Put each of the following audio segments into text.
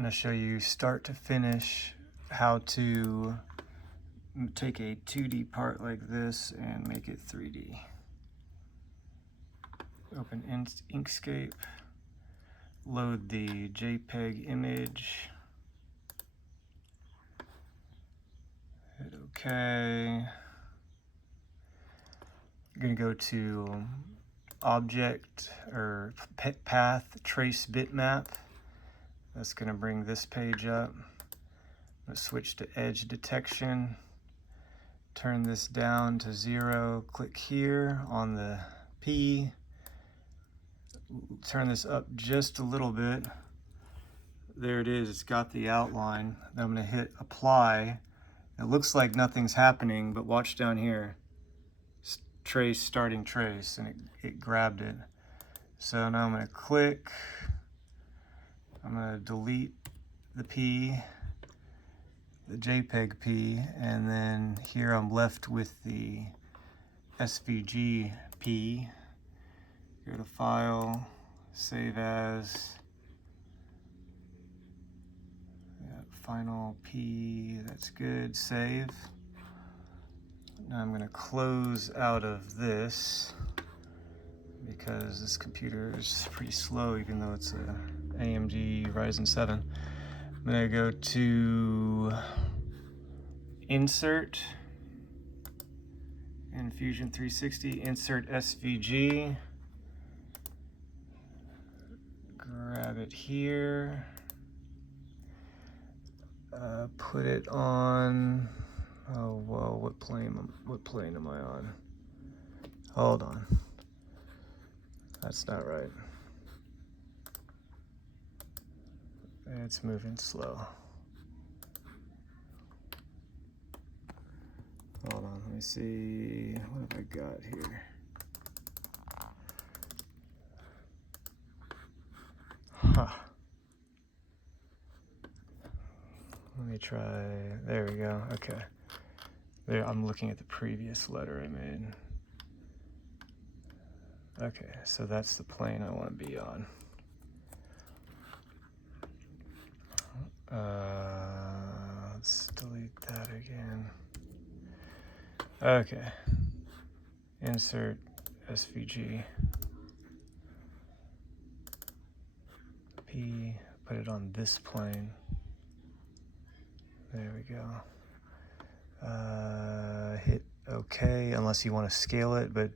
I'm going to show you start to finish how to take a 2D part like this and make it 3D. Open Inkscape, load the JPEG image, hit OK. You're going to go to Object or Path Trace Bitmap. That's going to bring this page up. Let's switch to Edge Detection. Turn this down to 0. Click here on the P. Turn this up just a little bit. There it is. It's got the outline. Then I'm going to hit Apply. It looks like nothing's happening, but watch down here. Trace, starting trace, and it grabbed it. So now I'm going to click. I'm going to delete the P, the JPEG P, and then here I'm left with the SVG P. Go to File, Save As, Final P, that's good, save. Now I'm going to close out of this because this computer is pretty slow even though it's a AMD Ryzen 7. I'm going to go to Insert in Fusion 360, Insert SVG, grab it here, put it on, oh well, what plane am I on? Hold on, that's not right. It's moving slow. Hold on, let me see, what have I got here? Huh. Let me try, there we go, okay. There, I'm looking at the previous letter I made. Okay, so that's the plane I want to be on. Let's delete that again. Okay, insert SVG, P, put it on this plane. There we go. Hit OK, unless you want to scale it, but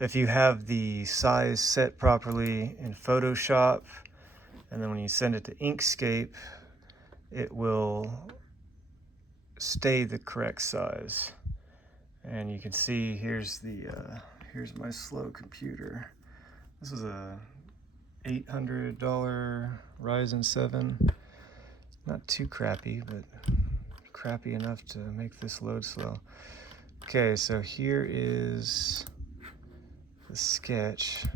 if you have the size set properly in Photoshop, and then when you send it to Inkscape, it will stay the correct size. And you can see here's my slow computer. This is a $800 Ryzen 7. Not too crappy, but crappy enough to make this load slow. Okay, so here is the sketch.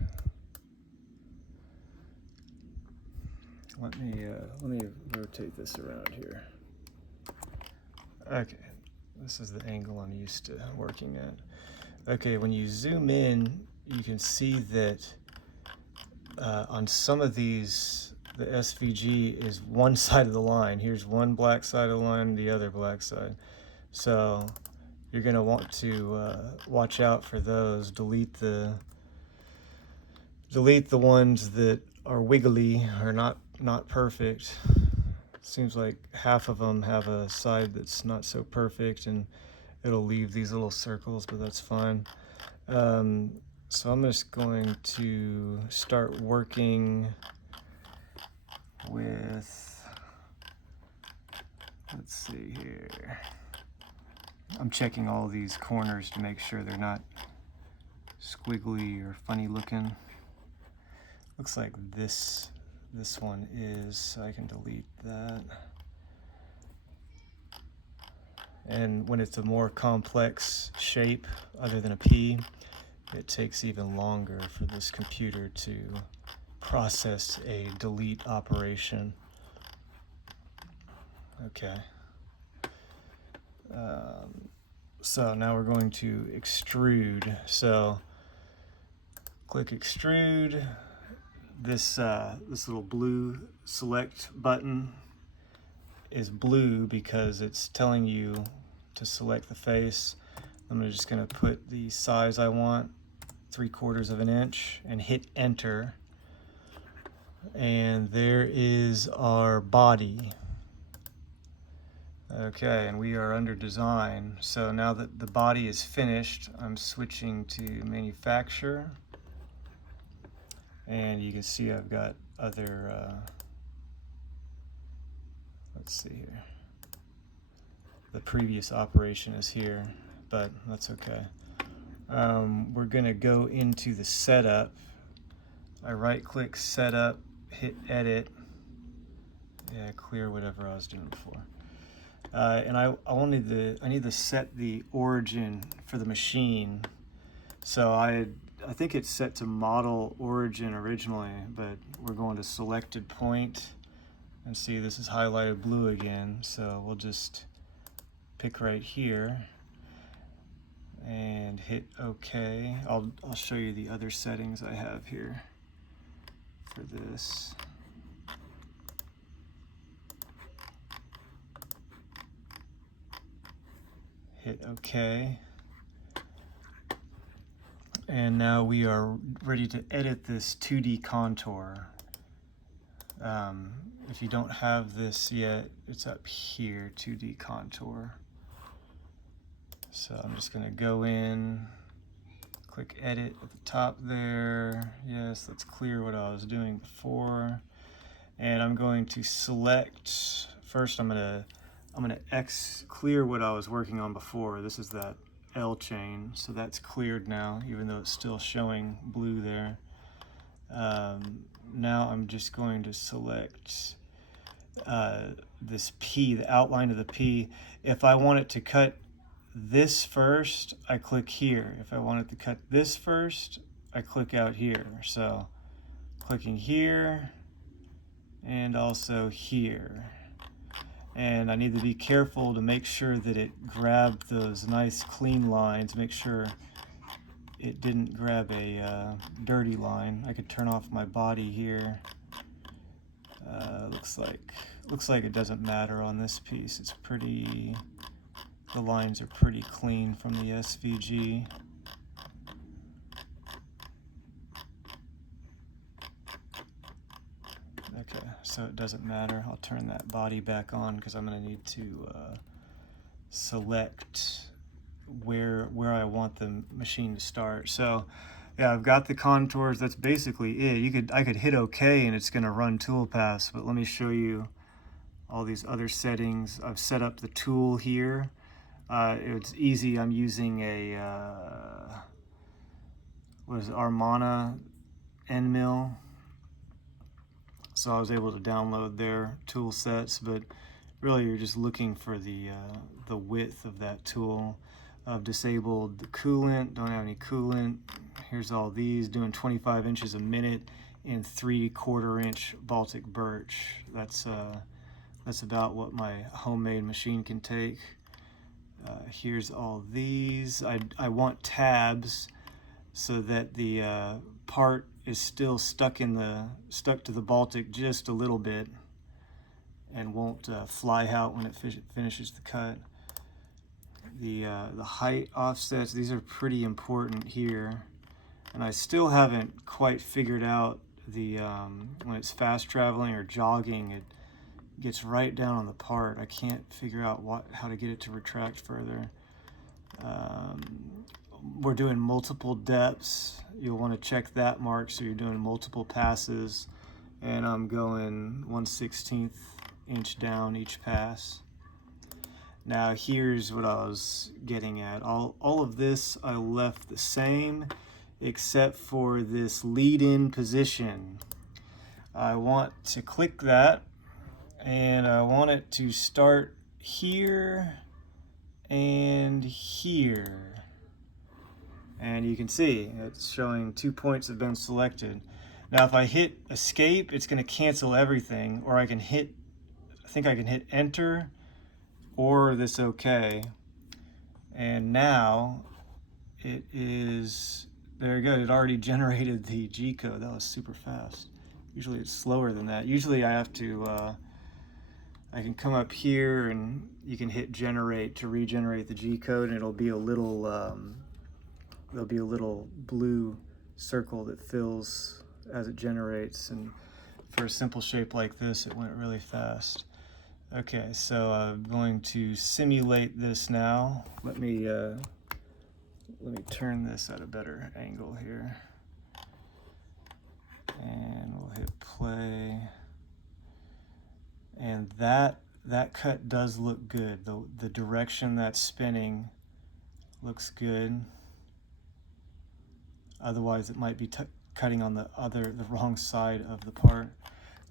Let me rotate this around here. Okay, this is the angle I'm used to working at. Okay, when you zoom in, you can see that on some of these, the SVG is one side of the line. Here's one black side of the line, the other black side. So you're going to want to watch out for those. Delete the ones that are wiggly or not perfect. Seems like half of them have a side that's not so perfect, and it'll leave these little circles, but that's fine. So I'm just going to start working with, let's see here. I'm checking all these corners to make sure they're not squiggly or funny looking. Looks like this one is, so I can delete that. And when it's a more complex shape other than a P, it takes even longer for this computer to process a delete operation. Okay. So now we're going to extrude. So click extrude. This little blue select button is blue because it's telling you to select the face. I'm just going to put the size I want, 3/4 of an inch, and hit enter. And there is our body. Okay, and we are under design. So now that the body is finished, I'm switching to manufacture. And you can see I've got other, let's see here. The previous operation is here, but that's okay. We're gonna go into the setup. I right-click setup, hit edit. Yeah, clear whatever I was doing before. And I need to set the origin for the machine. So I think it's set to model origin originally, but we're going to selected point, and see this is highlighted blue again. So we'll just pick right here and hit OK. I'll show you the other settings I have here for this. Hit OK. And now we are ready to edit this 2D contour. If you don't have this yet, it's up here, 2D contour. So I'm just going to go in, click edit at the top there. Yes, let's clear what I was doing before. And I'm going to select, first I'm going to clear what I was working on before. This is that L chain, so that's cleared now, even though it's still showing blue there. Now I'm just going to select this P, the outline of the P. If I want it to cut this first, I click here. If I want it to cut this first, I click out here. So clicking here and also here. And I need to be careful to make sure that it grabbed those nice clean lines. Make sure it didn't grab a dirty line. I could turn off my body here. Looks like it doesn't matter on this piece. It's pretty, the lines are pretty clean from the SVG. Okay, so it doesn't matter. I'll turn that body back on because I'm going to need to select where I want the machine to start. So yeah, I've got the contours. That's basically it. I could hit OK and it's going to run toolpaths, but let me show you all these other settings. I've set up the tool here. It's easy. I'm using a Armana end mill. So I was able to download their tool sets, but really you're just looking for the width of that tool. I've disabled the coolant, don't have any coolant. Here's all these, doing 25 inches a minute in 3/4 inch Baltic birch. That's about what my homemade machine can take. Here's all these. I want tabs so that the part is still stuck to the Baltic just a little bit and won't fly out when it finishes the cut. The height offsets, these are pretty important here, and I still haven't quite figured out the when it's fast traveling or jogging, it gets right down on the part. I can't figure out how to get it to retract further. We're doing multiple depths. You'll want to check that mark, so you're doing multiple passes, and I'm going 1/16 inch down each pass. Now here's what I was getting at. All of this I left the same except for this lead-in position. I want to click that, and I want it to start here and here. And you can see it's showing 2 points have been selected. Now if I hit escape, it's going to cancel everything, or I think I can hit enter or this OK. And now it is, there you go, it already generated the G code. That was super fast. Usually it's slower than that. Usually I have to I can come up here and you can hit generate to regenerate the G-code, and it'll be a little, there'll be a little blue circle that fills as it generates, and for a simple shape like this, it went really fast. Okay, so I'm going to simulate this now. Let me turn this at a better angle here. And we'll hit play. And that cut does look good. The direction that's spinning looks good. Otherwise, it might be cutting on the wrong side of the part.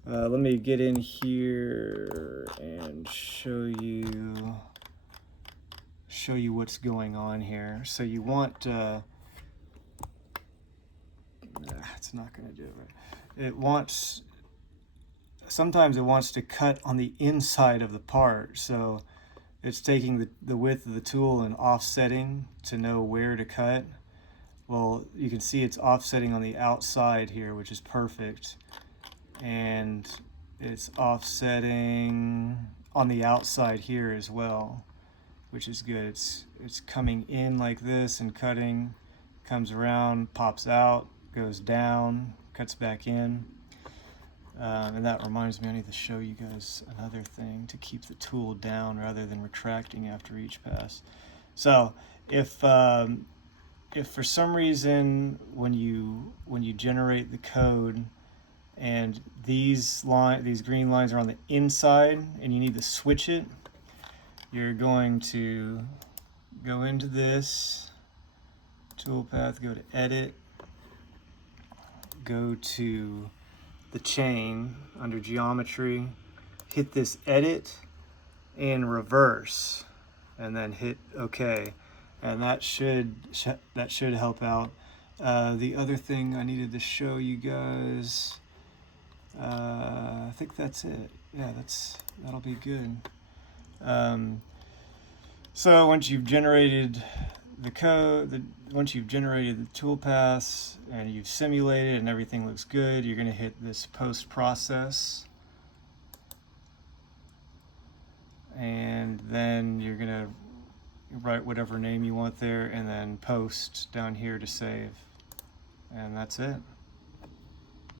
Let me get in here and show you what's going on here. So you want it's not going to do it. Sometimes it wants to cut on the inside of the part, so it's taking the width of the tool and offsetting to know where to cut. Well, you can see it's offsetting on the outside here, which is perfect, and it's offsetting on the outside here as well, which is good. It's coming in like this and cutting, comes around, pops out, goes down, cuts back in. And that reminds me, I need to show you guys another thing to keep the tool down rather than retracting after each pass. So if for some reason when you generate the code and these green lines are on the inside and you need to switch it, you're going to go into this toolpath, go to edit, go to the chain under geometry, hit this edit in reverse, and then hit OK, and that should help out. The other thing I needed to show you guys, I think that's it. Yeah, that'll be good. So once you've generated the code, once you've generated the toolpaths and you've simulated and everything looks good, you're going to hit this post process, and then you're going to write whatever name you want there and then post down here to save, and that's it.